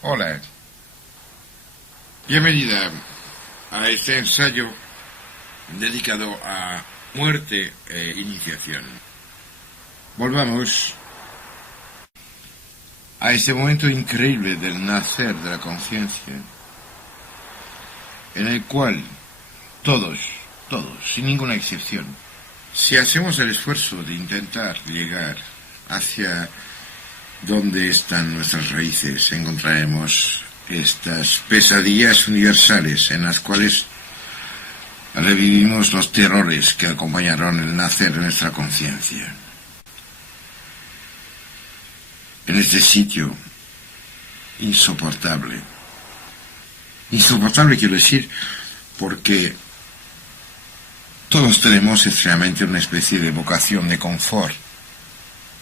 Hola, bienvenida a este ensayo dedicado a muerte e iniciación. Volvamos a este momento increíble del nacer de la conciencia, en el cual todos, sin ninguna excepción, si hacemos el esfuerzo de intentar llegar hacia donde están nuestras raíces, encontraremos estas pesadillas universales en las cuales revivimos los terrores que acompañaron el nacer de nuestra conciencia. En este sitio insoportable quiero decir, porque todos tenemos extrañamente una especie de vocación de confort.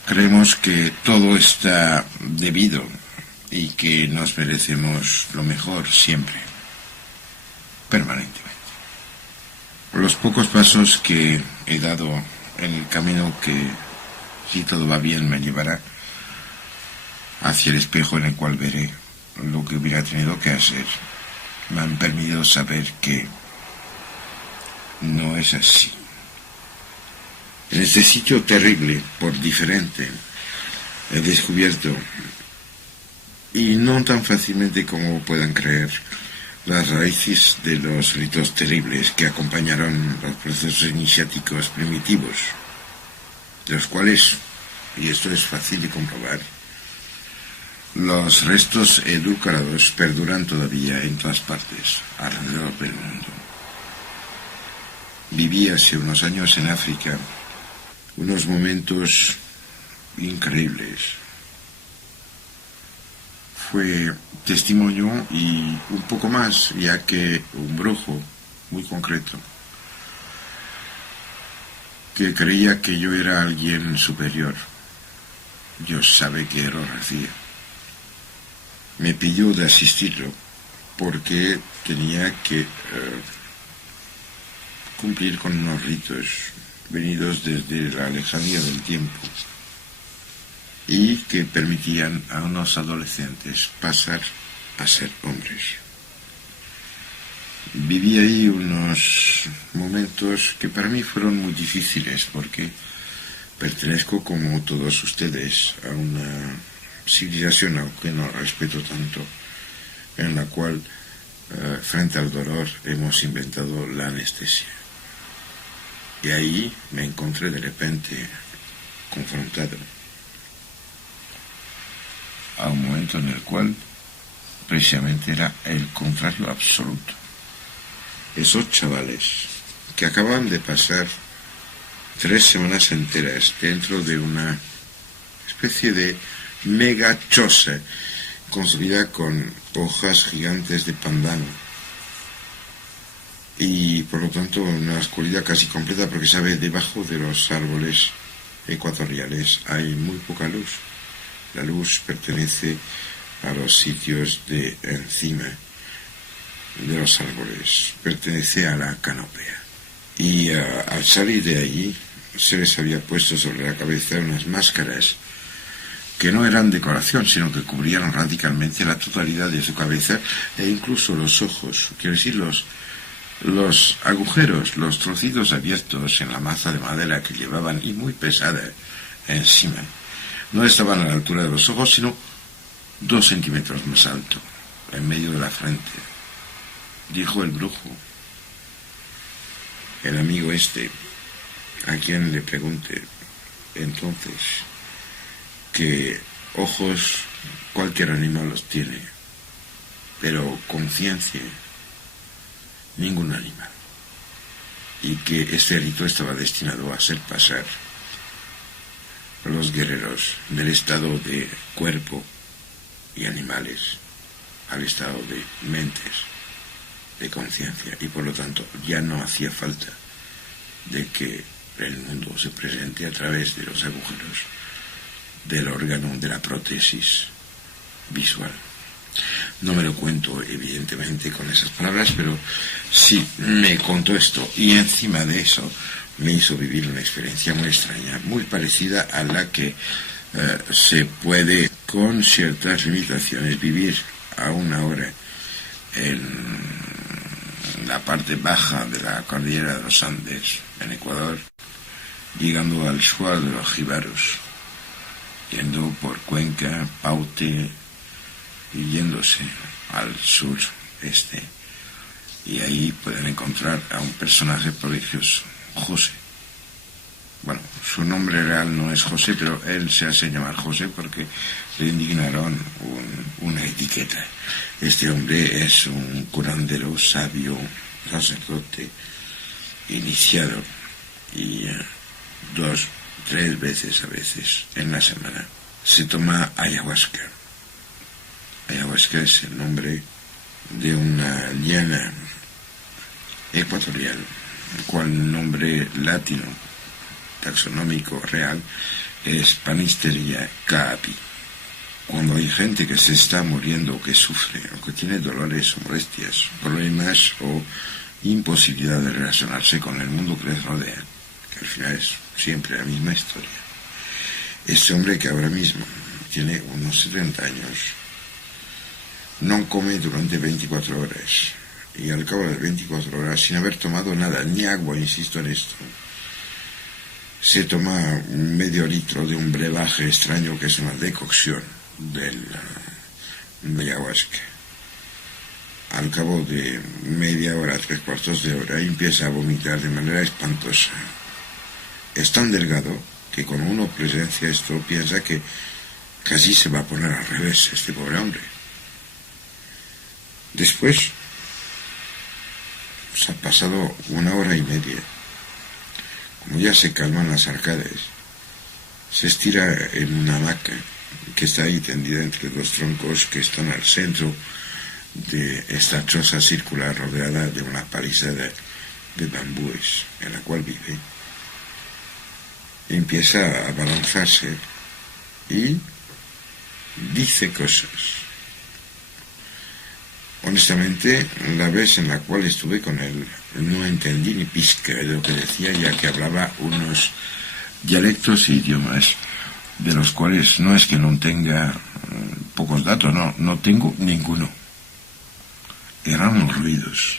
Creemos que todo está debido y que nos merecemos lo mejor siempre, permanentemente. Los pocos pasos que he dado en el camino que, si todo va bien, me llevará hacia el espejo en el cual veré lo que hubiera tenido que hacer, me han permitido saber que no es así. En este sitio terrible, por diferente, he descubierto, y no tan fácilmente como puedan creer, las raíces de los ritos terribles que acompañaron los procesos iniciáticos primitivos, de los cuales, y esto es fácil de comprobar, los restos edulcorados perduran todavía en todas partes, alrededor del mundo. Viví hace unos años en África unos momentos increíbles. Fue testimonio y un poco más, ya que un brujo muy concreto, que creía que yo era alguien superior, Dios sabe qué error hacía, me pidió de asistirlo porque tenía que cumplir con unos ritos venidos desde la lejanía del tiempo y que permitían a unos adolescentes pasar a ser hombres. Viví ahí unos momentos que para mí fueron muy difíciles porque pertenezco, como todos ustedes, a una civilización, aunque no respeto tanto, en la cual frente al dolor hemos inventado la anestesia. Y ahí me encontré de repente confrontado a un momento en el cual precisamente era el contrario absoluto. Esos chavales que acaban de pasar 3 semanas enteras dentro de una especie de mega choza construida con hojas gigantes de pandano, y por lo tanto una oscuridad casi completa, porque sabe, debajo de los árboles ecuatoriales hay muy poca luz. La luz pertenece a los sitios de encima de los árboles, pertenece a la canopea. Y al salir de allí se les había puesto sobre la cabeza unas máscaras que no eran decoración, sino que cubrían radicalmente la totalidad de su cabeza e incluso los ojos, quiero decir, los agujeros, los trocitos abiertos en la maza de madera que llevaban, y muy pesada encima, no estaban a la altura de los ojos, sino 2 centímetros más alto, en medio de la frente. Dijo el brujo, el amigo este, a quien le pregunte entonces, que ojos cualquier animal los tiene, pero conciencia ningún animal, y que este rito estaba destinado a hacer pasar a los guerreros del estado de cuerpo y animales al estado de mentes, de conciencia, y por lo tanto ya no hacía falta de que el mundo se presente a través de los agujeros del órgano de la prótesis visual. No me lo cuento evidentemente con esas palabras, pero sí me contó esto, y encima de eso me hizo vivir una experiencia muy extraña, muy parecida a la que se puede, con ciertas limitaciones, vivir a una hora en la parte baja de la cordillera de los Andes, en Ecuador, llegando al Shuar de los Jíbaros, yendo por Cuenca, Paute y yéndose al sureste. Y ahí pueden encontrar a un personaje prodigioso, José. Bueno, su nombre real no es José, pero él se hace llamar José porque le indignaron una etiqueta. Este hombre es un curandero, sabio, sacerdote, iniciado, y 2, 3 veces a veces en la semana se toma ayahuasca. Ayahuasca es el nombre de una liana ecuatorial, el cual nombre latino taxonómico real es Panisteria caapi. Cuando hay gente que se está muriendo, que sufre, o que tiene dolores o molestias, problemas o imposibilidad de relacionarse con el mundo que les rodea, que al final es siempre la misma historia. Este hombre, que ahora mismo tiene unos 70 años, no come durante 24 horas, y al cabo de 24 horas, sin haber tomado nada, ni agua, insisto en esto, se toma medio litro de un brebaje extraño que es una decocción de ayahuasca. Al cabo de media hora, 3/4 de hora, empieza a vomitar de manera espantosa. Es tan delgado que cuando uno presencia esto piensa que casi se va a poner al revés este pobre hombre. Después, ha pasado 1 hora y media. Como ya se calman las arcades, se estira en una hamaca que está ahí tendida entre 2 troncos que están al centro de esta choza circular rodeada de una palizada de bambúes en la cual vive. Empieza a balanzarse y dice cosas. Honestamente, la vez en la cual estuve con él, no entendí ni pizca de lo que decía, ya que hablaba unos dialectos e idiomas de los cuales no es que no tenga pocos datos, no tengo ninguno. Eran los ruidos.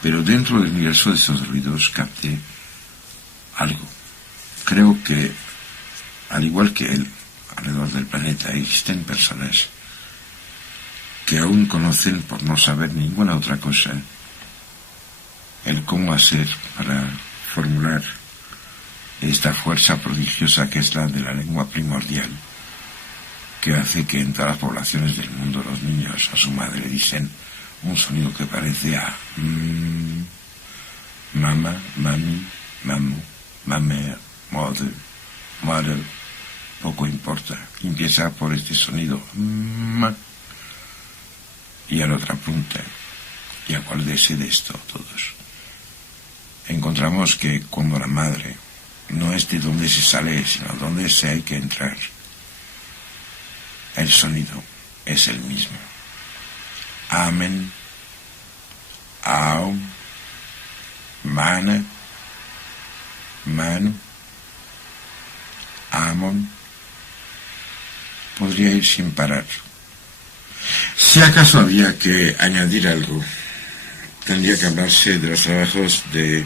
Pero dentro del universo de esos ruidos capté algo. Creo que, al igual que él, alrededor del planeta existen personas que aún conocen, por no saber ninguna otra cosa, el cómo hacer para formular esta fuerza prodigiosa que es la de la lengua primordial, que hace que en todas las poblaciones del mundo los niños a su madre le dicen un sonido que parece a mama, mami, mamu, mame, mother, mother, poco importa. Empieza por este sonido y a la otra punta, y acuérdense de esto todos. Encontramos que cuando la madre no es de donde se sale, sino donde se hay que entrar, el sonido es el mismo. Amen, Aum, Mana, Manu, Amon. Podría ir sin parar. Si acaso había que añadir algo, tendría que hablarse de los trabajos de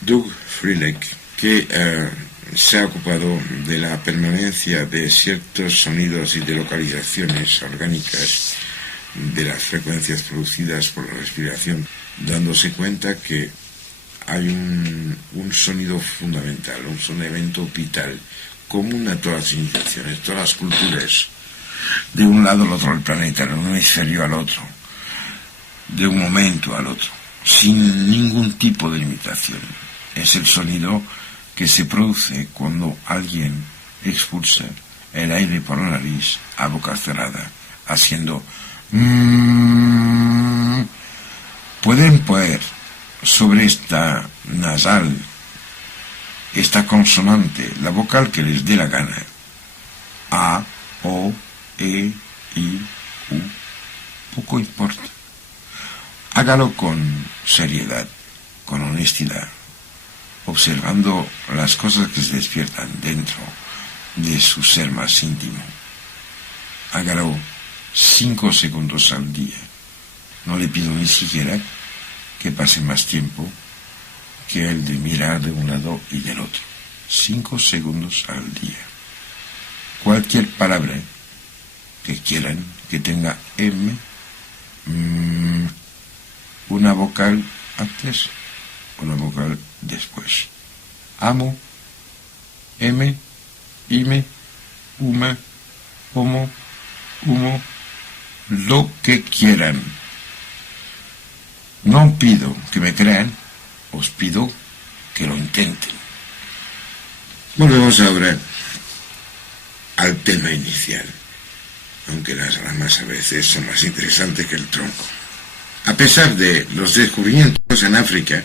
Doug Frelich, que se ha ocupado de la permanencia de ciertos sonidos y de localizaciones orgánicas de las frecuencias producidas por la respiración, dándose cuenta que hay un sonido fundamental, un evento vital, común a todas las civilizaciones, todas las culturas, de un lado al otro del planeta, de un hemisferio al otro, de un momento al otro, sin ningún tipo de limitación. Es el sonido que se produce cuando alguien expulsa el aire por la nariz a boca cerrada, haciendo pueden poner sobre esta nasal, esta consonante, la vocal que les dé la gana. A, O, E, I, U. Poco importa. Hágalo con seriedad, con honestidad, observando las cosas que se despiertan dentro de su ser más íntimo. Hágalo 5 segundos al día. No le pido ni siquiera que pase más tiempo que el de mirar de un lado y del otro. 5 segundos al día. Cualquier palabra que quieran que tenga M, una vocal antes, una vocal después. Amo, M, ime, uma, homo, humo, lo que quieran. No pido que me crean, os pido que lo intenten. Volvemos ahora al tema inicial, aunque las ramas a veces son más interesantes que el tronco. A pesar de los descubrimientos en África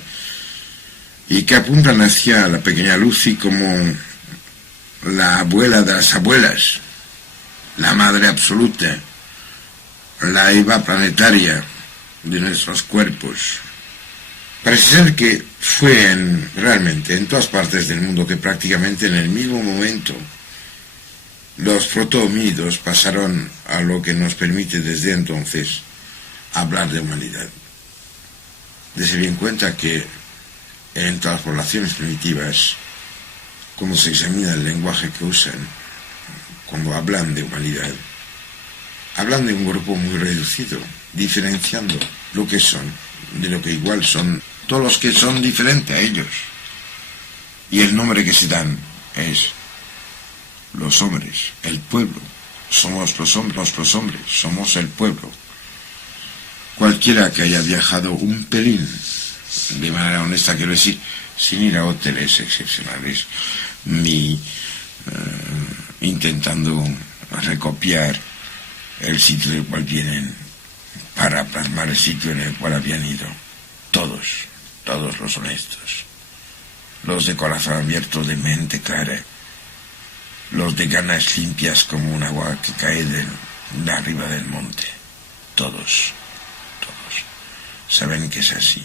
y que apuntan hacia la pequeña Lucy como la abuela de las abuelas, la madre absoluta, la Eva planetaria de nuestros cuerpos, parece ser que fue realmente en todas partes del mundo que prácticamente en el mismo momento los protohomínidos pasaron a lo que nos permite desde entonces hablar de humanidad. Dese bien cuenta que en todas las poblaciones primitivas, cuando se examina el lenguaje que usan, cuando hablan de humanidad, hablan de un grupo muy reducido, diferenciando lo que son de lo que igual son todos los que son diferentes a ellos. Y el nombre que se dan es los hombres, el pueblo. Somos los hombres, somos el pueblo. Cualquiera que haya viajado un pelín, de manera honesta quiero decir, sin ir a hoteles excepcionales, ni intentando recopiar el sitio del cual vienen para plasmar el sitio en el cual habían ido. Todos los honestos, los de corazón abierto, de mente clara, los de ganas limpias como un agua que cae de arriba del monte, todos saben que es así,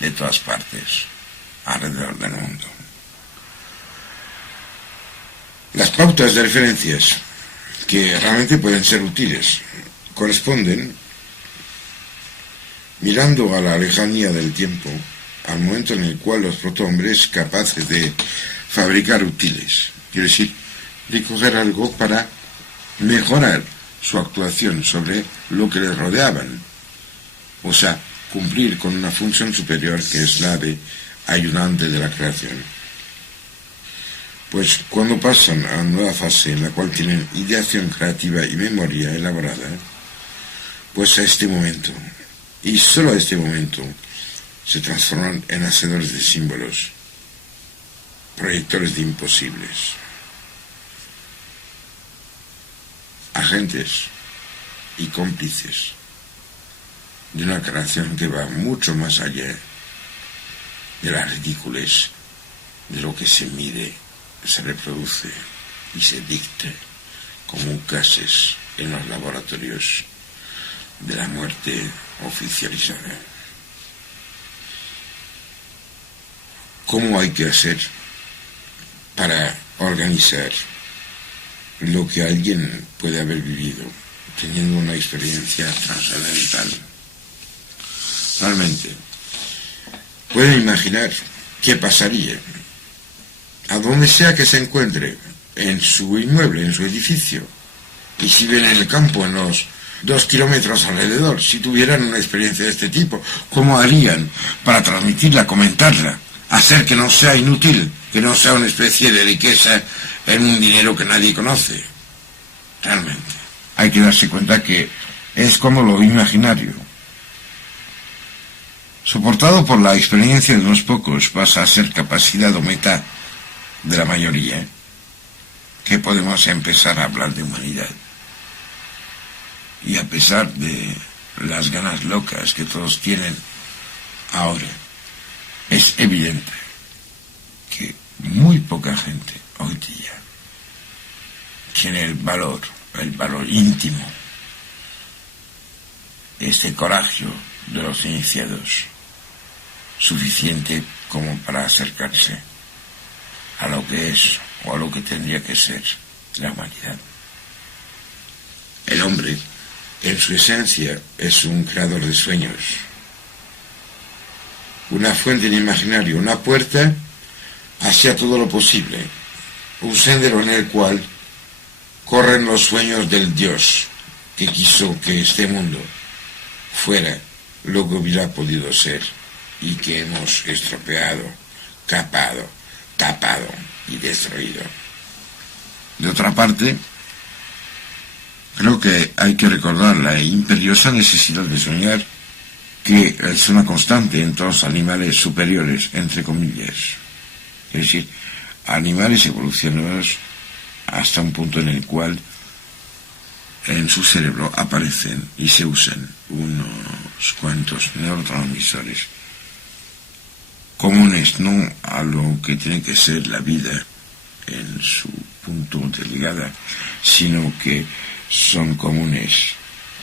de todas partes, alrededor del mundo. Las pautas de referencias que realmente pueden ser útiles corresponden, mirando a la lejanía del tiempo, al momento en el cual los protohombres capaces de fabricar útiles, quiero decir, de coger algo para mejorar su actuación sobre lo que les rodeaban, o sea, cumplir con una función superior que es la de ayudante de la creación. Pues cuando pasan a una nueva fase en la cual tienen ideación creativa y memoria elaborada, pues a este momento, y solo a este momento, se transforman en hacedores de símbolos, proyectores de imposibles, agentes y cómplices de una creación que va mucho más allá de la ridiculez de lo que se mide, se reproduce y se dicta como gases en los laboratorios de la muerte oficializada. ¿Cómo hay que hacer para organizar lo que alguien puede haber vivido teniendo una experiencia trascendental? Realmente, pueden imaginar qué pasaría a donde sea que se encuentre, en su inmueble, en su edificio, y si ven en el campo, en los 2 kilómetros alrededor, si tuvieran una experiencia de este tipo, ¿cómo harían para transmitirla, comentarla, hacer que no sea inútil, que no sea una especie de riqueza en un dinero que nadie conoce? Realmente, hay que darse cuenta que es como lo imaginario, soportado por la experiencia de unos pocos, pasa a ser capacidad o meta de la mayoría, que podemos empezar a hablar de humanidad. Y a pesar de las ganas locas que todos tienen ahora, es evidente que muy poca gente hoy día tiene el valor íntimo, este coraje de los iniciados, suficiente como para acercarse a lo que es o a lo que tendría que ser la humanidad. El hombre en su esencia es un creador de sueños, una fuente de imaginario, una puerta hacia todo lo posible, un sendero en el cual corren los sueños del Dios que quiso que este mundo fuera lo que hubiera podido ser y que hemos estropeado, capado, tapado y destruido. De otra parte, creo que hay que recordar la imperiosa necesidad de soñar, que es una constante en todos los animales superiores, entre comillas. Es decir, animales evolucionados hasta un punto en el cual en su cerebro aparecen y se usan unos cuantos neurotransmisores comunes, no a lo que tiene que ser la vida en su punto de llegada, sino que son comunes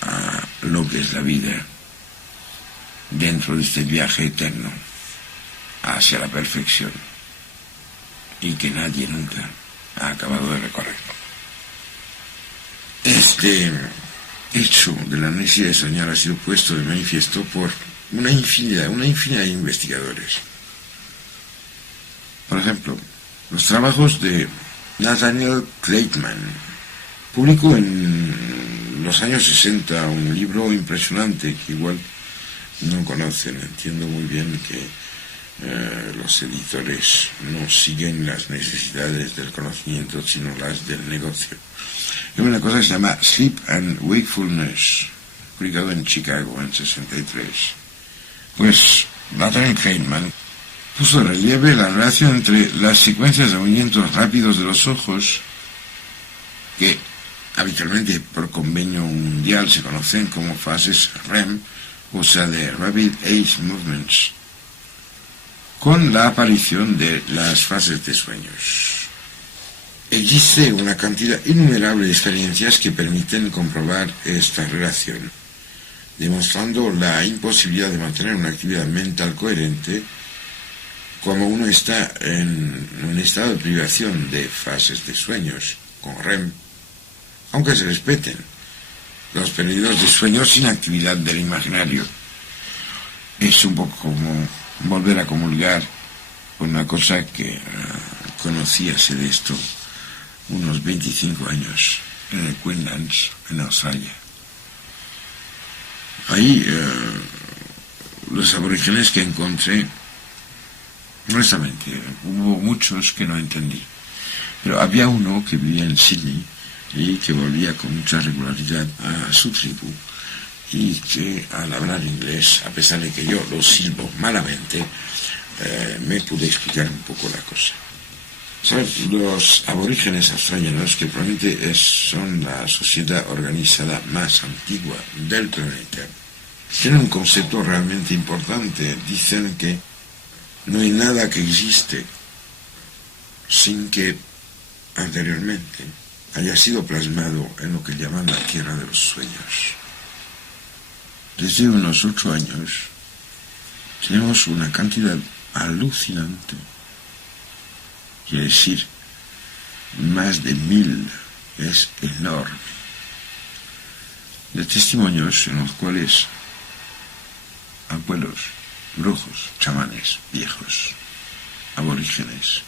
a lo que es la vida dentro de este viaje eterno hacia la perfección y que nadie nunca ha acabado de recorrer. Este hecho de la necesidad de soñar ha sido puesto de manifiesto por una infinidad de investigadores. Por ejemplo, los trabajos de Nathaniel Kleitman. Publicó en los años 60 un libro impresionante que igual no conocen. Entiendo muy bien que los editores no siguen las necesidades del conocimiento, sino las del negocio. Es una cosa que se llama Sleep and Wakefulness, publicado en Chicago en 63. Pues Nathaniel Kleitman puso de relieve la relación entre las secuencias de movimientos rápidos de los ojos, que habitualmente por convenio mundial se conocen como fases REM, o sea, de Rapid Eye Movements, con la aparición de las fases de sueños. Existe una cantidad innumerable de experiencias que permiten comprobar esta relación, demostrando la imposibilidad de mantener una actividad mental coherente cuando uno está en un estado de privación de fases de sueños, con REM, aunque se respeten los periodos de sueño sin actividad del imaginario. Es un poco como volver a comulgar con una cosa que conocíase de esto unos 25 años en el Queensland, en Australia. Ahí los aborígenes que encontré, honestamente, hubo muchos que no entendí, pero había uno que vivía en Sydney y que volvía con mucha regularidad a su tribu, y que al hablar inglés, a pesar de que yo lo silbo malamente, me pude explicar un poco la cosa. ¿Sabes? Los aborígenes australianos, que probablemente son la sociedad organizada más antigua del planeta, tienen un concepto realmente importante. Dicen que no hay nada que existe sin que anteriormente haya sido plasmado en lo que llaman la tierra de los sueños. Desde unos 8 años tenemos una cantidad alucinante, quiere decir, más de 1000, es enorme, de testimonios en los cuales abuelos, brujos, chamanes, viejos, aborígenes,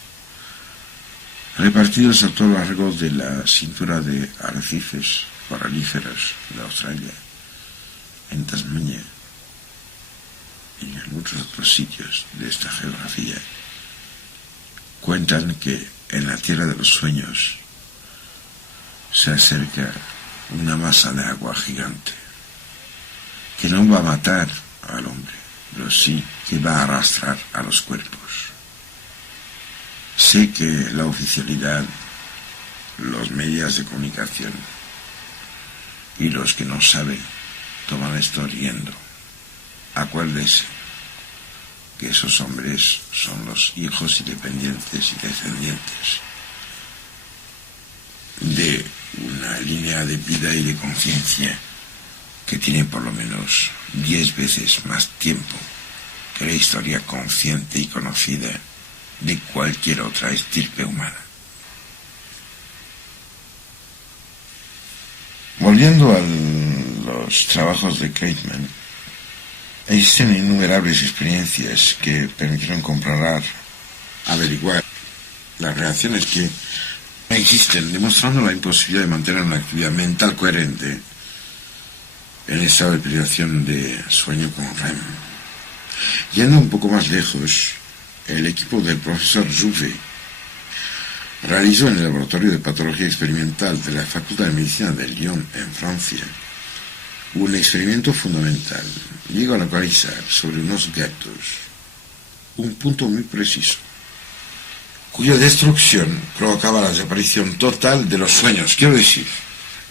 repartidos a todo lo largo de la cintura de arrecifes coralíferos de Australia, en Tasmania y en muchos otros sitios de esta geografía, cuentan que en la tierra de los sueños se acerca una masa de agua gigante que no va a matar al hombre, pero sí que va a arrastrar a los cuerpos. Sé que la oficialidad, los medios de comunicación y los que no saben toman esto riendo. Acuérdese que esos hombres son los hijos y dependientes y descendientes de una línea de vida y de conciencia que tiene por lo menos 10 veces más tiempo que la historia consciente y conocida de cualquier otra estirpe humana. Volviendo a los trabajos de Kreitmann, existen innumerables experiencias que permitieron comprobar, averiguar las reacciones que existen, demostrando la imposibilidad de mantener una actividad mental coherente en el estado de privación de sueño con REM. Yendo un poco más lejos, el equipo del profesor Jouvet realizó en el Laboratorio de Patología Experimental de la Facultad de Medicina de Lyon, en Francia, un experimento fundamental. Llegó a localizar sobre unos gatos un punto muy preciso, cuya destrucción provocaba la desaparición total de los sueños. Quiero decir,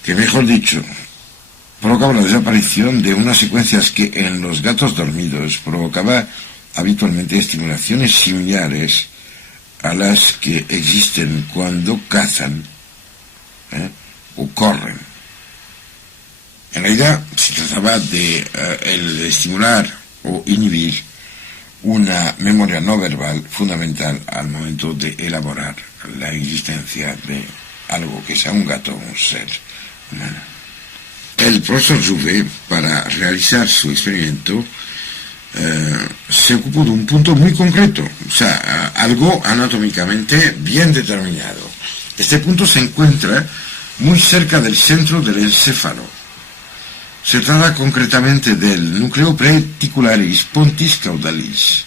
que mejor dicho, provocaba la desaparición de unas secuencias que en los gatos dormidos provocaba habitualmente estimulaciones similares a las que existen cuando cazan o corren. En realidad se trataba de el estimular o inhibir una memoria no verbal fundamental al momento de elaborar la existencia de algo que sea un gato o un ser humano. El profesor Jouvet, para realizar su experimento, se ocupó de un punto muy concreto, o sea, algo anatómicamente bien determinado. Este punto se encuentra muy cerca del centro del encéfalo. Se trata concretamente del núcleo preticularis pontis caudalis.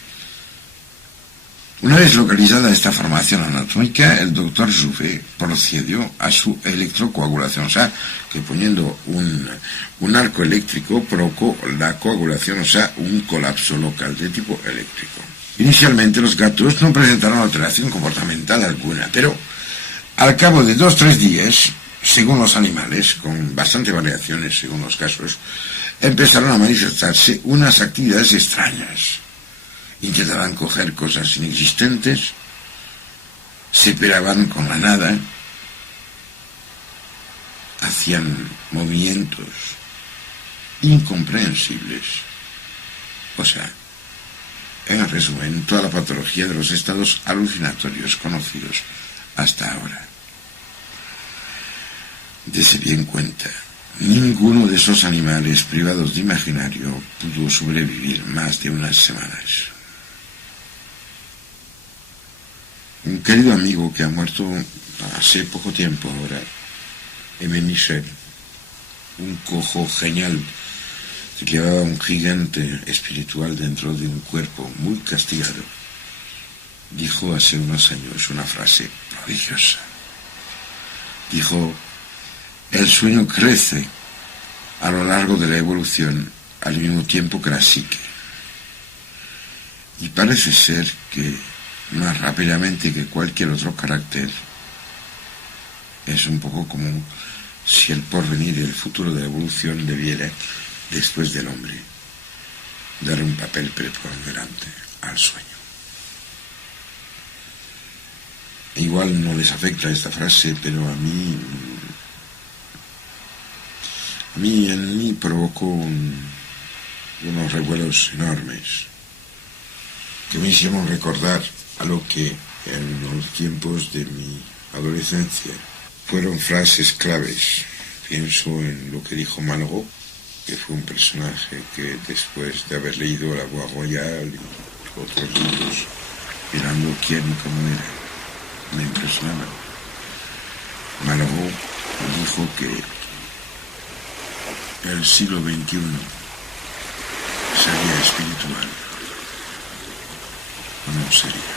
Una vez localizada esta formación anatómica, el doctor Jouvet procedió a su electrocoagulación, o sea, que poniendo un arco eléctrico provocó la coagulación, o sea, un colapso local de tipo eléctrico. Inicialmente los gatos no presentaron alteración comportamental alguna, pero al cabo de 2-3 días, según los animales, con bastantes variaciones según los casos, empezaron a manifestarse unas actividades extrañas. Intentaban coger cosas inexistentes, se peleaban con la nada, hacían movimientos incomprensibles. O sea, en resumen, toda la patología de los estados alucinatorios conocidos hasta ahora. Dese bien cuenta, ninguno de esos animales privados de imaginario pudo sobrevivir más de unas semanas. Un querido amigo que ha muerto hace poco tiempo ahora, Aimé Michel, un cojo genial que llevaba un gigante espiritual dentro de un cuerpo muy castigado, dijo hace unos años una frase prodigiosa. Dijo: el sueño crece a lo largo de la evolución al mismo tiempo que la psique. Y parece ser que más rápidamente que cualquier otro carácter. Es un poco como si el porvenir y el futuro de la evolución debiera, después del hombre, dar un papel preponderante al sueño. Igual no les afecta esta frase, pero a mí en mí provocó unos revuelos enormes que me hicieron recordar a lo que en los tiempos de mi adolescencia fueron frases claves. Pienso en lo que dijo Malraux, que fue un personaje que después de haber leído La Voix Royale y otros libros, mirando quién y cómo era, me impresionaba. Malraux dijo que el siglo XXI sería espiritual, o no sería.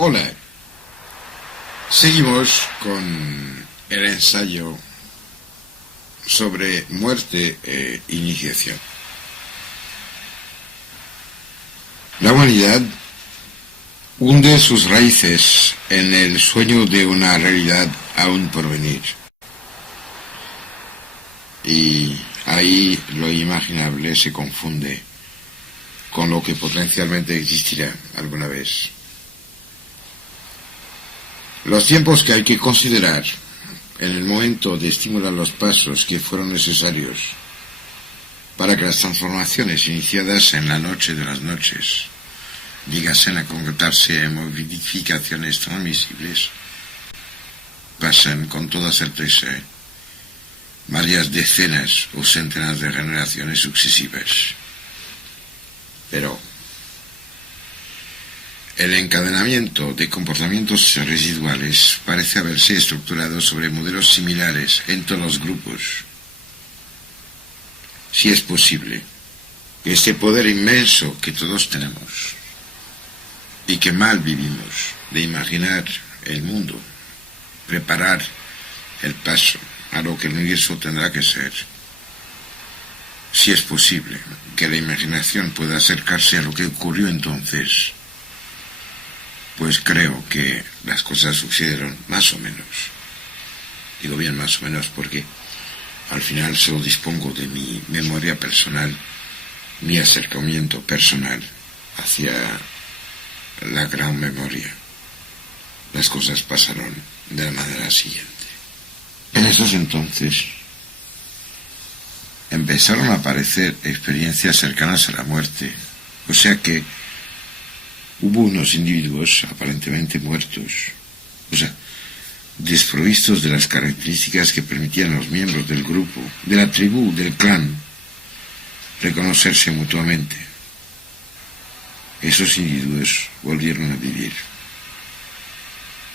Hola, seguimos con el ensayo sobre muerte e iniciación. La humanidad hunde sus raíces en el sueño de una realidad aún por venir. Y ahí lo imaginable se confunde con lo que potencialmente existirá alguna vez. Los tiempos que hay que considerar en el momento de estimular los pasos que fueron necesarios para que las transformaciones iniciadas en la noche de las noches llegasen a concretarse en modificaciones transmisibles pasan con toda certeza varias decenas o centenas de generaciones sucesivas. Pero el encadenamiento de comportamientos residuales parece haberse estructurado sobre modelos similares en todos los grupos. Si es posible que este poder inmenso que todos tenemos y que mal vivimos de imaginar el mundo, preparar el paso a lo que el universo tendrá que ser, si es posible que la imaginación pueda acercarse a lo que ocurrió entonces, pues creo que las cosas sucedieron más o menos. Digo bien más o menos porque al final solo dispongo de mi memoria personal, mi acercamiento personal hacia la gran memoria. Las cosas pasaron de la manera siguiente. En esos entonces empezaron a aparecer experiencias cercanas a la muerte, o sea que hubo unos individuos aparentemente muertos, o sea, desprovistos de las características que permitían a los miembros del grupo, de la tribu, del clan, reconocerse mutuamente. Esos individuos volvieron a vivir.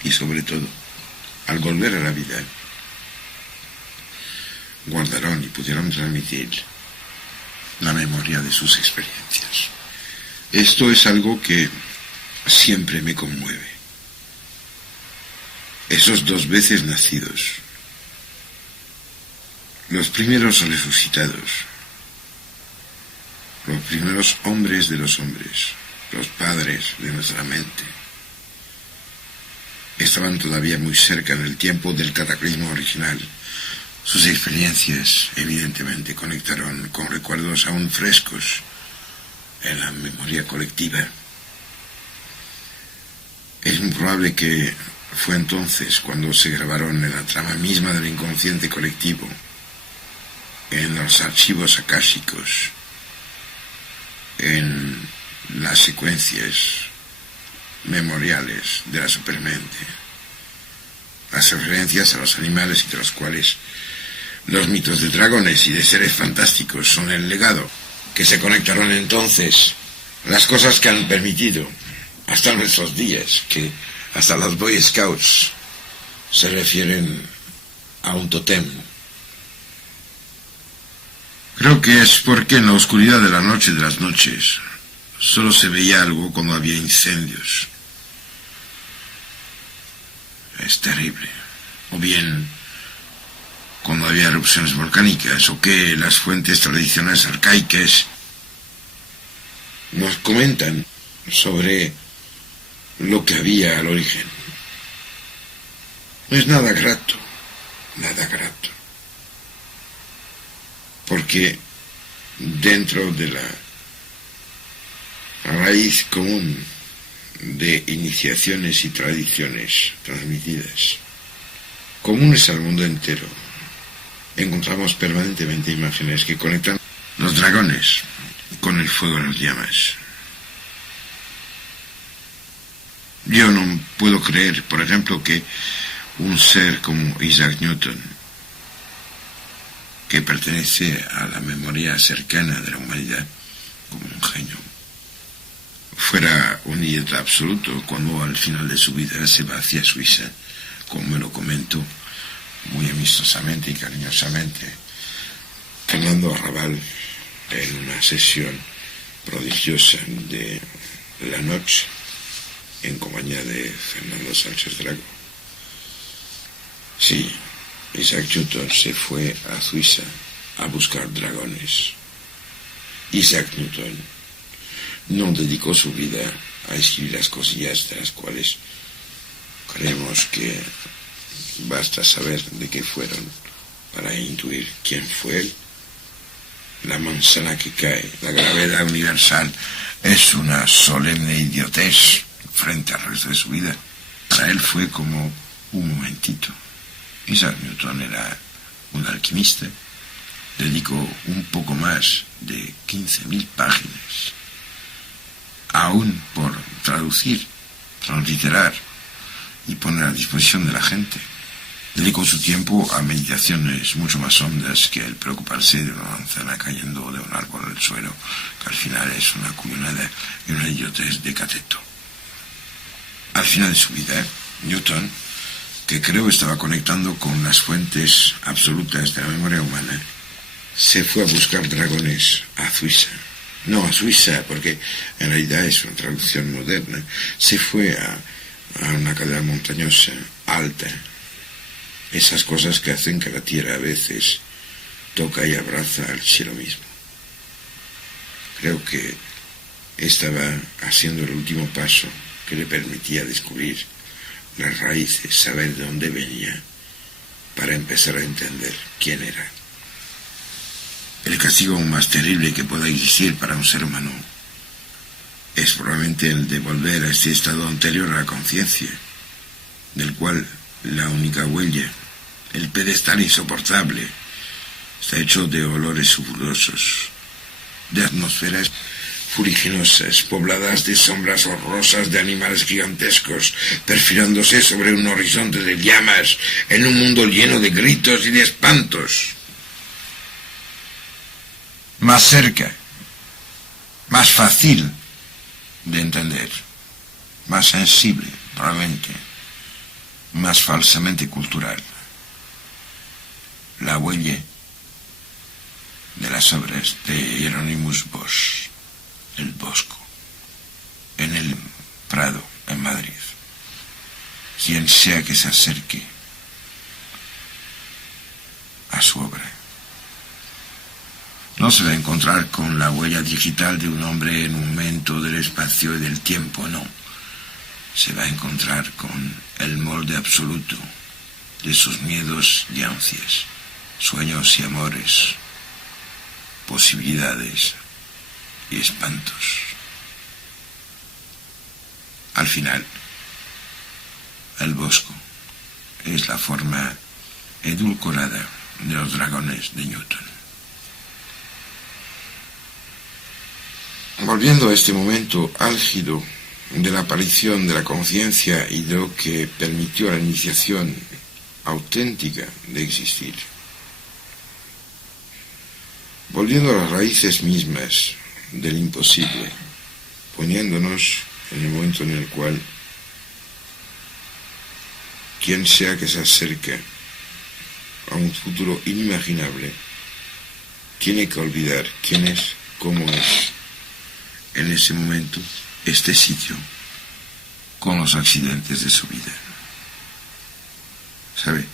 Y sobre todo, al volver a la vida, guardaron y pudieron transmitir la memoria de sus experiencias. Esto es algo que siempre me conmueve. Esos dos veces nacidos, los primeros resucitados, los primeros hombres de los hombres, los padres de nuestra mente, estaban todavía muy cerca en el tiempo del cataclismo original. Sus experiencias, evidentemente, conectaron con recuerdos aún frescos en la memoria colectiva. Es muy probable que fue entonces cuando se grabaron en la trama misma del inconsciente colectivo, en los archivos akáshicos, en las secuencias memoriales de la supermente, las referencias a los animales y de los cuales los mitos de dragones y de seres fantásticos son el legado, que se conectaron entonces, las cosas que han permitido hasta nuestros días, que hasta los Boy Scouts se refieren a un tótem. Creo que es porque en la oscuridad de la noche de las noches solo se veía algo cuando había incendios. Es terrible. O bien cuando había erupciones volcánicas, o que las fuentes tradicionales arcaicas nos comentan sobre lo que había al origen. No es nada grato, porque dentro de la raíz común de iniciaciones y tradiciones transmitidas, comunes al mundo entero, encontramos permanentemente imágenes que conectan los dragones con el fuego en las llamas. Yo no puedo creer, por ejemplo, que un ser como Isaac Newton, que pertenece a la memoria cercana de la humanidad, como un genio, fuera un idiota absoluto cuando al final de su vida se va hacia Suiza, como me lo comentó muy amistosamente y cariñosamente Fernando Arrabal en una sesión prodigiosa de la noche. en compañía de Fernando Sánchez Dragó. Sí, Isaac Newton se fue a Suiza a buscar dragones. Isaac Newton no dedicó su vida a escribir las cosillas de las cuales creemos que basta saber de qué fueron para intuir quién fue él. La manzana que cae, la gravedad universal, es una solemne idiotez frente al resto de su vida. Para él fue como un momentito. Isaac Newton era un alquimista. Dedicó un poco más de 15.000 páginas, aún por traducir, transliterar y poner a disposición de la gente. Dedicó su tiempo a meditaciones mucho más hondas que el preocuparse de una manzana cayendo de un árbol al suelo, que al final es una cuyonada y una idiotez de cateto. Al final de su vida, Newton, que creo estaba conectando con las fuentes absolutas de la memoria humana, se fue a buscar dragones a Suiza. No a Suiza, porque en realidad es una traducción moderna. Se fue a una cadena montañosa, alta. Esas cosas que hacen que la tierra a veces toca y abraza al cielo mismo. Creo que estaba haciendo el último paso que le permitía descubrir las raíces, saber de dónde venía, para empezar a entender quién era. El castigo más terrible que pueda existir para un ser humano es probablemente el de volver a este estado anterior a la conciencia, del cual la única huella, el pedestal insoportable, está hecho de olores sulfurosos, de atmósferas fuliginosas, pobladas de sombras horrorosas de animales gigantescos, perfilándose sobre un horizonte de llamas, en un mundo lleno de gritos y de espantos. Más cerca, más fácil de entender, más sensible, probablemente, más falsamente cultural. La huella de las obras de Hieronymus Bosch, El Bosco, en el Prado, en Madrid. Quien sea que se acerque a su obra no se va a encontrar con la huella digital de un hombre en un momento del espacio y del tiempo, no. Se va a encontrar con el molde absoluto de sus miedos y ansias, sueños y amores, posibilidades y espantos. Al final, el Bosco es la forma edulcorada de los dragones de Newton. Volviendo a este momento álgido de la aparición de la conciencia y de lo que permitió la iniciación auténtica de existir. Volviendo a las raíces mismas del imposible, poniéndonos en el momento en el cual quien sea que se acerque a un futuro inimaginable tiene que olvidar quién es, cómo es, en ese momento, este sitio, con los accidentes de su vida. ¿Sabe?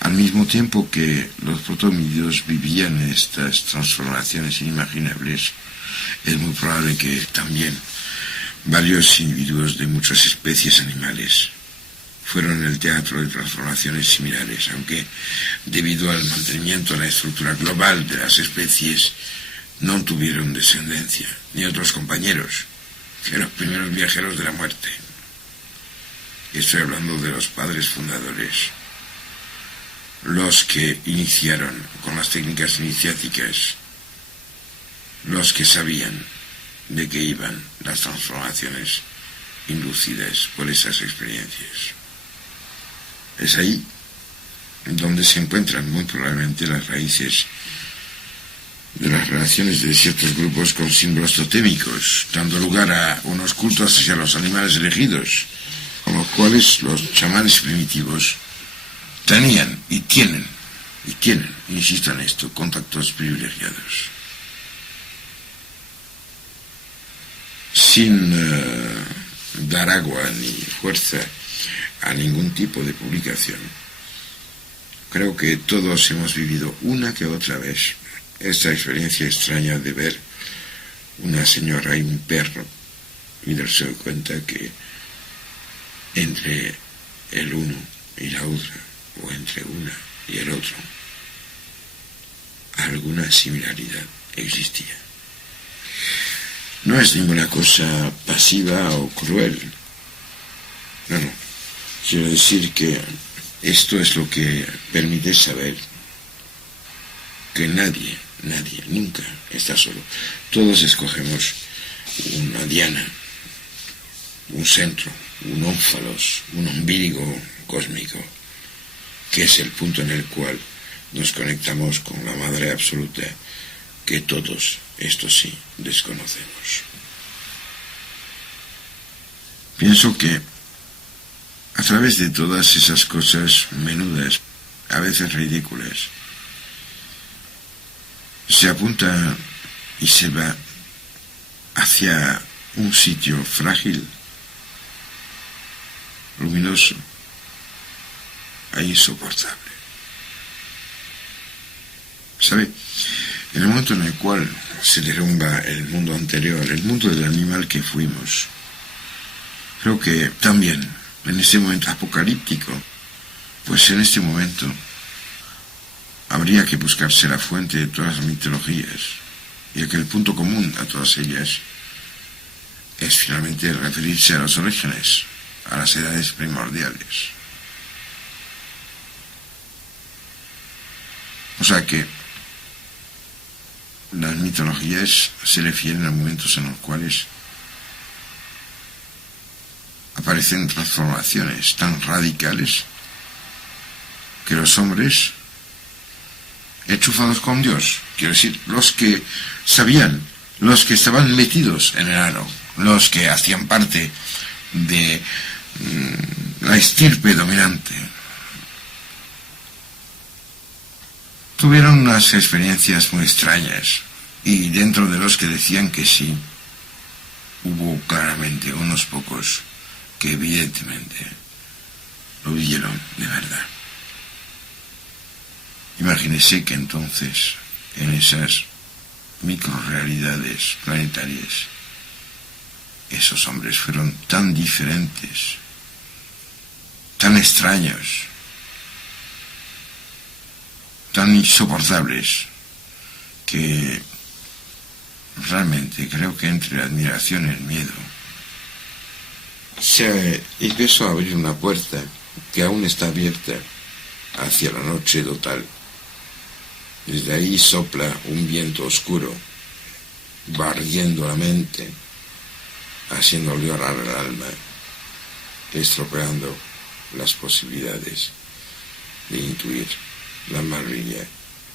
Al mismo tiempo que los protomídeos vivían estas transformaciones inimaginables, es muy probable que también varios individuos de muchas especies animales fueron el teatro de transformaciones similares, aunque debido al mantenimiento de la estructura global de las especies, no tuvieron descendencia, ni otros compañeros, que los primeros viajeros de la muerte. Estoy hablando de los padres fundadores, los que iniciaron con las técnicas iniciáticas, los que sabían de qué iban las transformaciones inducidas por esas experiencias. Es ahí donde se encuentran muy probablemente las raíces de las relaciones de ciertos grupos con símbolos totémicos, dando lugar a unos cultos hacia los animales elegidos, con los cuales los chamanes primitivos tenían y tienen, insisto en esto, contactos privilegiados. Sin dar agua ni fuerza a ningún tipo de publicación. Creo que todos hemos vivido una que otra vez esta experiencia extraña de ver una señora y un perro y darse cuenta que entre el uno y la otra, o entre una y el otro, alguna similaridad existía. No es ninguna cosa pasiva o cruel. No. Quiero decir que esto es lo que permite saber que nadie, nunca está solo. Todos escogemos una diana, un centro, un ónfalos, un ombligo cósmico, que es el punto en el cual nos conectamos con la Madre Absoluta, que todos, esto sí, desconocemos. Pienso que a través de todas esas cosas menudas, a veces ridículas, se apunta y se va hacia un sitio frágil, luminoso e insoportable. ¿Sabe? En el momento en el cual se derrumba el mundo anterior, el mundo del animal que fuimos, creo que también en este momento apocalíptico, pues en este momento habría que buscarse la fuente de todas las mitologías, y que el punto común a todas ellas es finalmente referirse a los orígenes, a las edades primordiales. O sea que las mitologías se refieren a momentos en los cuales aparecen transformaciones tan radicales que los hombres enchufados con Dios, quiero decir, los que sabían, los que estaban metidos en el aro, los que hacían parte de la estirpe dominante, tuvieron unas experiencias muy extrañas, y dentro de los que decían que sí, hubo claramente unos pocos que evidentemente lo vieron de verdad. Imagínese que entonces, en esas microrealidades planetarias, esos hombres fueron tan diferentes, tan extraños, tan insoportables, que realmente creo que entre la admiración y el miedo se empezó a abrir una puerta que aún está abierta hacia la noche total. Desde ahí sopla un viento oscuro, barriendo la mente, haciendo llorar el alma, estropeando las posibilidades de intuir la maravilla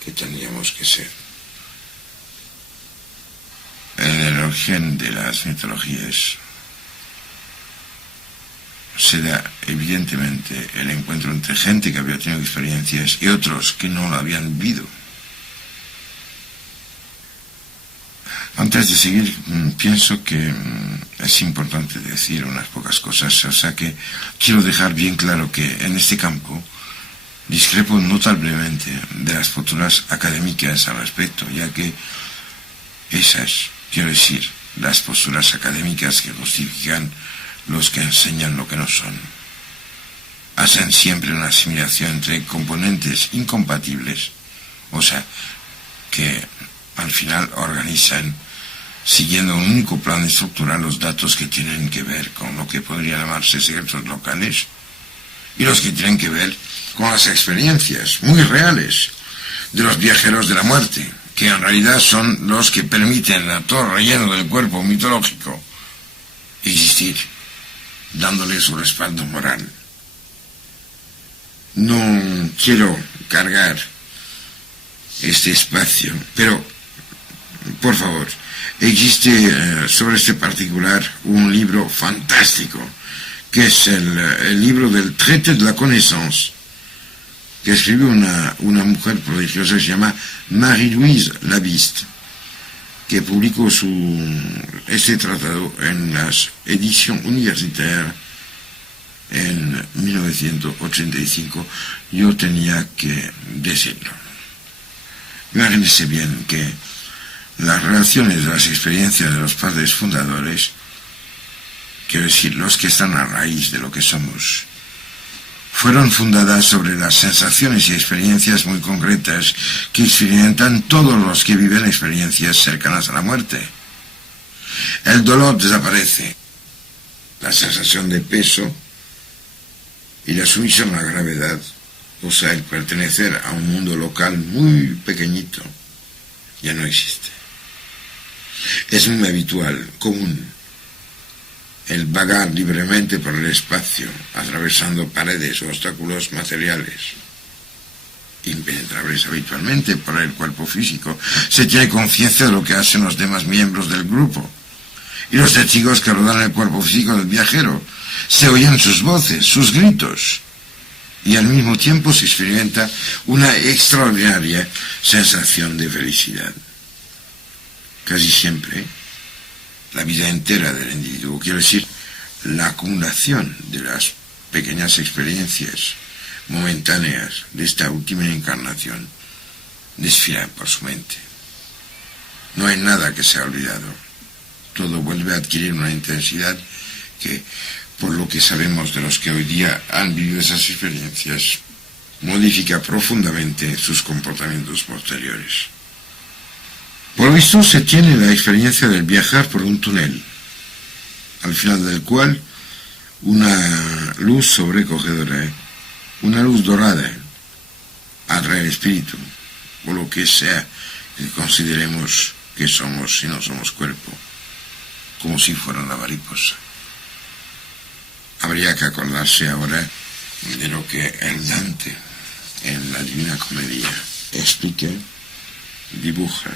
que teníamos que ser. En el origen de las mitologías se da evidentemente el encuentro entre gente que había tenido experiencias y otros que no lo habían vivido. Antes de seguir, pienso que es importante decir unas pocas cosas, o sea que quiero dejar bien claro que en este campo discrepo notablemente de las posturas académicas al respecto, ya que esas, quiero decir, las posturas académicas que justifican los que enseñan lo que no son, hacen siempre una asimilación entre componentes incompatibles, o sea, que al final organizan, siguiendo un único plan estructural, los datos que tienen que ver con lo que podría llamarse secretos locales y los que tienen que ver con las experiencias muy reales de los viajeros de la muerte, que en realidad son los que permiten a todo relleno del cuerpo mitológico existir, dándole su respaldo moral. No quiero cargar este espacio, pero, por favor, existe sobre este particular un libro fantástico, que es el libro del Traité de la Connaissance, que escribió una mujer prodigiosa que se llama Marie-Louise Labiste. que publicó este tratado en la edición universitaria en 1985, yo tenía que decirlo. Imagínense bien que las relaciones de las experiencias de los padres fundadores, quiero decir, los que están a raíz de lo que somos, fueron fundadas sobre las sensaciones y experiencias muy concretas que experimentan todos los que viven experiencias cercanas a la muerte. El dolor desaparece, la sensación de peso y la sumisión a la gravedad, o sea, el pertenecer a un mundo local muy pequeñito, ya no existe. Es muy habitual, común, el vagar libremente por el espacio, atravesando paredes o obstáculos materiales, impenetrables habitualmente por el cuerpo físico. Se tiene conciencia de lo que hacen los demás miembros del grupo y los testigos que rodean el cuerpo físico del viajero. Se oyen sus voces, sus gritos, y al mismo tiempo se experimenta una extraordinaria sensación de felicidad. Casi siempre, la vida entera del individuo, quiero decir, la acumulación de las pequeñas experiencias momentáneas de esta última encarnación, desfilan por su mente. No hay nada que se ha olvidado. Todo vuelve a adquirir una intensidad que, por lo que sabemos de los que hoy día han vivido esas experiencias, modifica profundamente sus comportamientos posteriores. Por lo visto se tiene la experiencia del viajar por un túnel, al final del cual una luz sobrecogedora, una luz dorada, atrae el espíritu, o lo que sea que consideremos que somos si no somos cuerpo, como si fuera una mariposa. Habría que acordarse ahora de lo que el Dante en la Divina Comedia explica, dibuja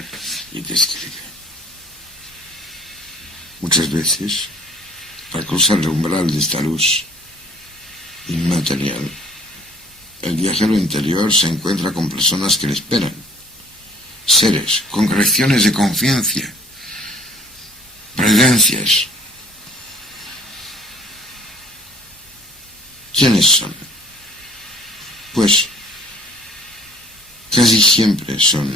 y describe. Muchas veces, al cruzar el umbral de esta luz inmaterial, el viajero interior se encuentra con personas que le esperan, seres con correcciones de conciencia, presencias. ¿Quiénes son? Pues casi siempre son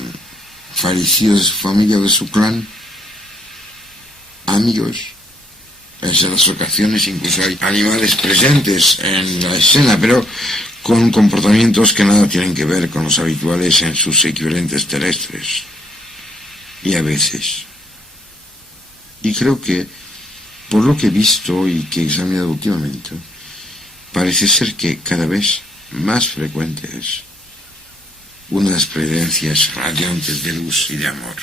fallecidos de su familia o de su clan, amigos. En las ocasiones incluso hay animales presentes en la escena, pero con comportamientos que nada tienen que ver con los habituales en sus equivalentes terrestres. Y a veces, y creo que por lo que he visto y que he examinado últimamente, parece ser que cada vez más frecuentes unas presencias radiantes de luz y de amor,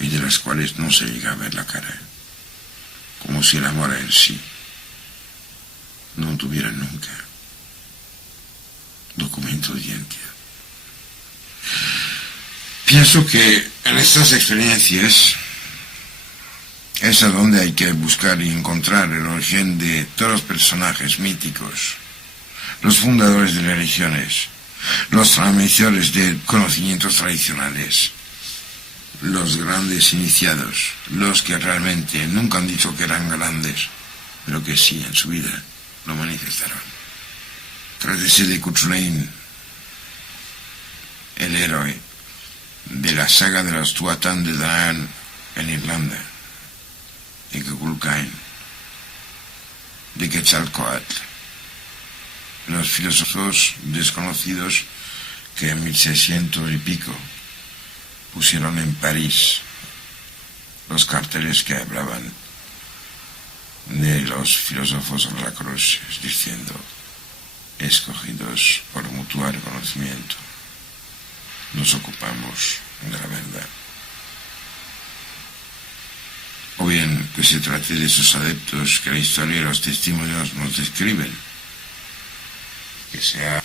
y de las cuales no se llega a ver la cara, como si el amor en sí no tuviera nunca documento de identidad. Pienso que en estas experiencias es a donde hay que buscar y encontrar el origen de todos los personajes míticos, los fundadores de religiones, los transmisores de conocimientos tradicionales, los grandes iniciados, los que realmente nunca han dicho que eran grandes, pero que sí en su vida lo manifestaron. Trátese de Cuchulainn, el héroe de la saga de los Tuathan de Danann en Irlanda, de Kukulcain, de Quetzalcóatl, los filósofos desconocidos que en 1600 y pico pusieron en París los carteles que hablaban de los filósofos horracruces, diciendo: escogidos por mutual conocimiento, nos ocupamos de la verdad. O bien que se trate de esos adeptos que la historia y los testimonios nos describen, que sea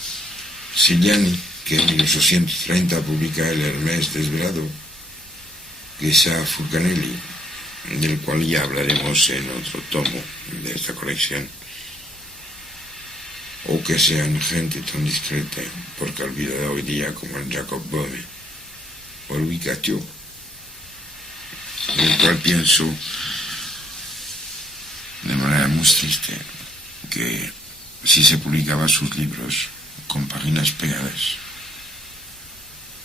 Siliani, que en 1830 publica el Hermés desvelado, que sea Fulcanelli, del cual ya hablaremos en otro tomo de esta colección, o que sean gente tan discreta, porque olvidada hoy día, como el Jacob Böhme o Louis Cathieu, con el cual pienso de manera muy triste que si se publicaba sus libros con páginas pegadas,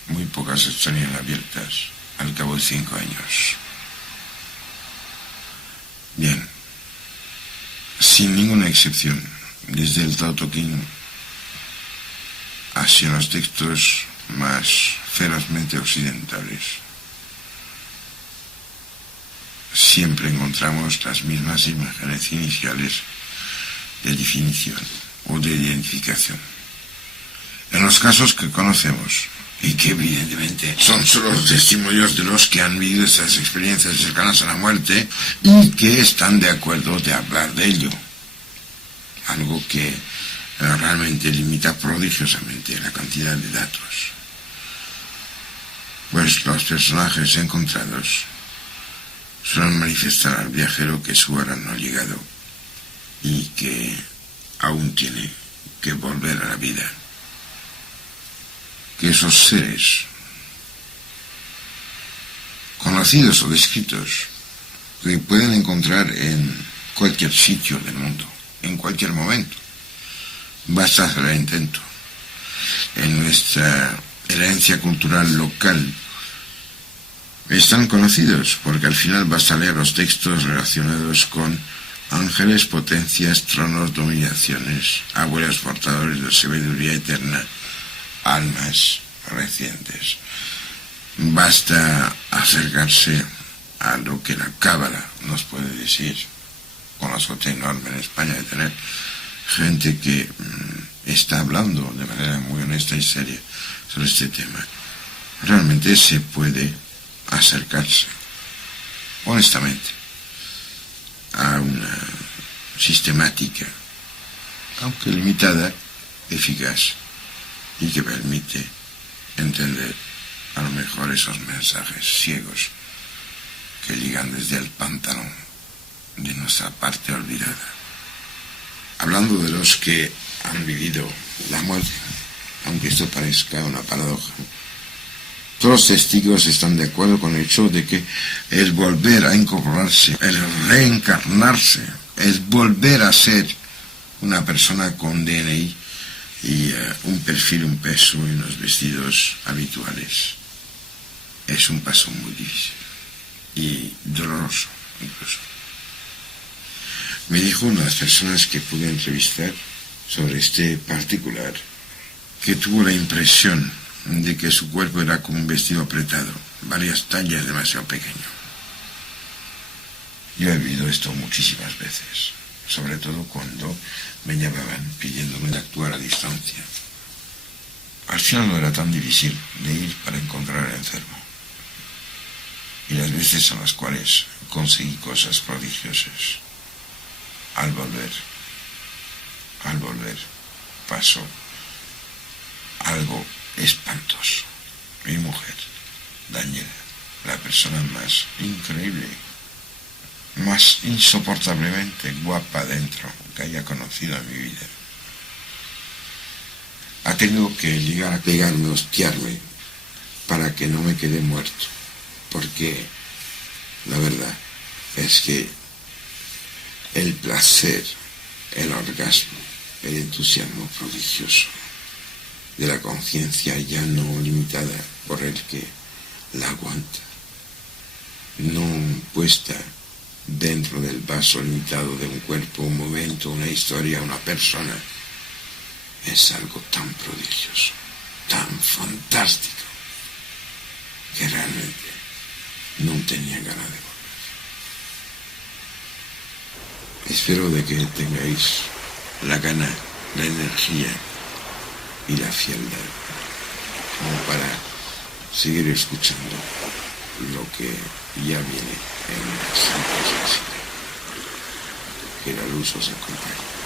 muy pocas estarían abiertas al cabo de 5 años. Bien, sin ninguna excepción, desde el Tao Te Ching hacia los textos más ferozmente occidentales, siempre encontramos las mismas imágenes iniciales de definición o de identificación. En los casos que conocemos, y que evidentemente son solo los testimonios de los que han vivido esas experiencias cercanas a la muerte y que están de acuerdo de hablar de ello, algo que realmente limita prodigiosamente la cantidad de datos. Pues los personajes encontrados suelen manifestar al viajero que su hora no ha llegado y que aún tiene que volver a la vida. Que esos seres conocidos o descritos se pueden encontrar en cualquier sitio del mundo, en cualquier momento. Basta hacer el intento. En nuestra herencia cultural local están conocidos, porque al final basta leer los textos relacionados con ángeles, potencias, tronos, dominaciones, abuelos portadores de sabiduría eterna, almas recientes. Basta acercarse a lo que la Cábala nos puede decir, con la suerte enorme en España de tener gente que está hablando de manera muy honesta y seria sobre este tema. Realmente se puede acercarse honestamente a una sistemática, aunque limitada, eficaz, y que permite entender a lo mejor esos mensajes ciegos que llegan desde el pantalón de nuestra parte olvidada. Hablando de los que han vivido la muerte, aunque esto parezca una paradoja, todos los testigos están de acuerdo con el hecho de que el volver a incorporarse, el reencarnarse, es volver a ser una persona con DNI y un perfil, un peso y unos vestidos habituales. Es un paso muy difícil y doloroso incluso. Me dijo una de las personas que pude entrevistar sobre este particular que tuvo la impresión de que su cuerpo era como un vestido apretado, varias tallas demasiado pequeño. Yo he vivido esto muchísimas veces, sobre todo cuando me llamaban pidiéndome de actuar a distancia. Al final no era tan difícil de ir para encontrar al enfermo. Y las veces en las cuales conseguí cosas prodigiosas, al volver, pasó algo espantoso. Mi mujer, Daniela, la persona más increíble, más insoportablemente guapa dentro que haya conocido en mi vida, ha tenido que llegar a pegarme, hostiarme, para que no me quede muerto, porque la verdad es que el placer, el orgasmo, el entusiasmo prodigioso de la conciencia ya no limitada por el que la aguanta, no puesta dentro del vaso limitado de un cuerpo, un momento, una historia, una persona, es algo tan prodigioso, tan fantástico, que realmente no tenía ganas de volver. Espero de que tengáis la gana, la energía y la fieldad como para seguir escuchando lo que ya viene en la Santa Cecilia. Que la luz os acompañe.